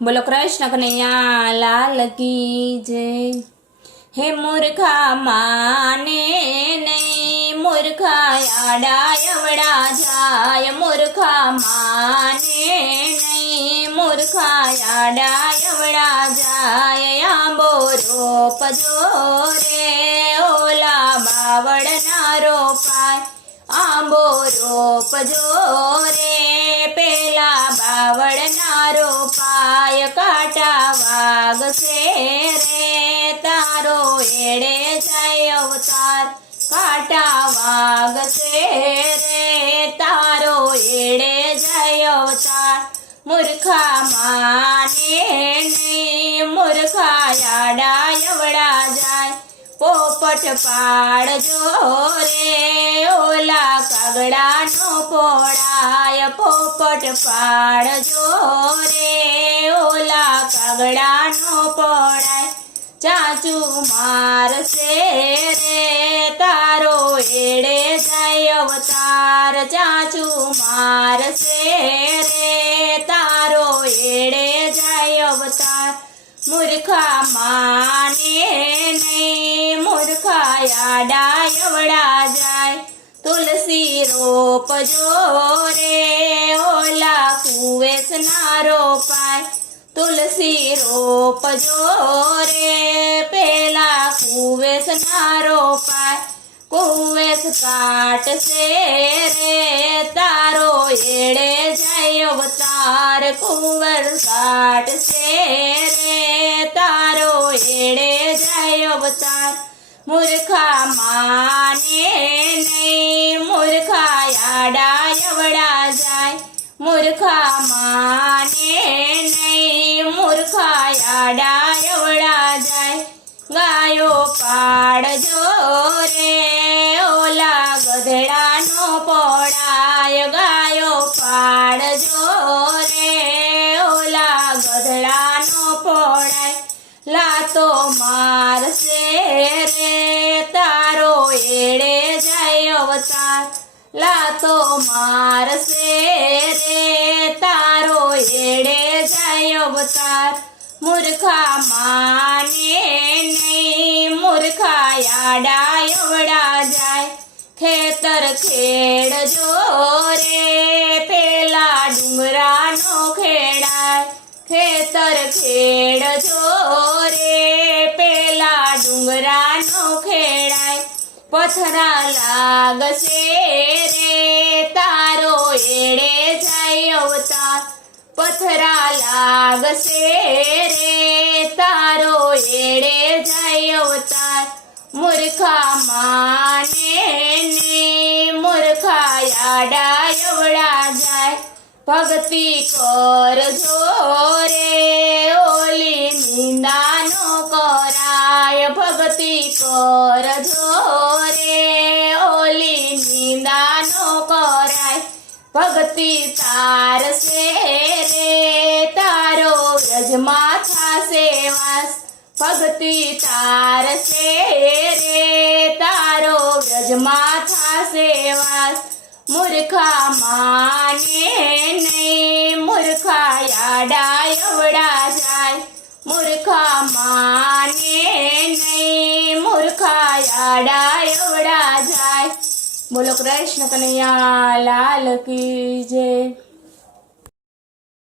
बोलो कृष्ण कन्हैया लाल की जय। हे मूर्खा माने नहीं, मूर्खा आडायवड़ा जाय। मूर्खा माने नहीं, मूर्खा आडायवड़ा जाय। आंबो रोप जो रे ओला बावड़ ना रोपाय। आंबो रोप जो रे पेला बावड़ ना रोपाय। काटा वाग से रे तारो एड़े जाय अवतार। काटा वाग से रे तारो एड़े जाय अवतार। मूर्खा माने नहीं, मूर्खा आडायवड़ा जाय। पोपट पाड़जो रे ओला कागड़ा नो पोड़ाय। पोपट पाड़जो रे ओला कागड़ा नो पोड़ाय। चाचू मार से रे तारो एड़े जाय अवतार। चाचू मार से रे तारो एड़े जाय अवतार। मूर्खा माने नहीं, मूर्खा आडायवड़ा जाय। तुलसी रोप जो रे ओला कुवेस ना रोपाय। तुलसी रोप जो रे पेला कुवेस ना रोपाय। कुवेस काट से रे तारो एड़े जाय अवतार। कुंवर काट से रे तारो एड़े जाय अवतार। मूर्खा माने नहीं, मूर्खा आडायवड़ा जाय। मूर्खा माने नहीं, मूर्खा आडायवड़ा जाय। गायो पाड़जो रे ओला गधड़ा नो पोड़ाय। गायो पाड़जो रे ओला गधड़ा नो पोड़ाय। लातो मार से रे तारो एड़े जाय अवतार। लातो मार से रे तारो एड़े जाय अवतार। मूर्खा माने नहीं, मूर्खा आडायवड़ा जाय। खेतर खेड़ जो रे पेला डूंगरा नो खेड़ाय। खेतर खेड़ जो रे पेला डूंगरा नो खेड़ाय। पथरा लाग से रे तारो एड़े जाय अवतार। पथरा लाग से रे तारो एड़े जाय अवतार। मूर्खा माने नहीं, मूर्खा आडायवड़ा जाय। भक्ति कर जो रे ओली निंदा नो कराय। भक्ति कर जो रे ओली निंदा नो कराय। भक्ति तार से रे तारो रजमाथा से वास। भक्ति तार से रे तारो रजमाथा से वास। मूर्खा माने नहीं, मूर्खा आडायवड़ा जाय। मूर्खा माने नहीं, मूर्खा आडायवड़ा जाय। बोलो कृष्ण कन्हैया लाल की जय।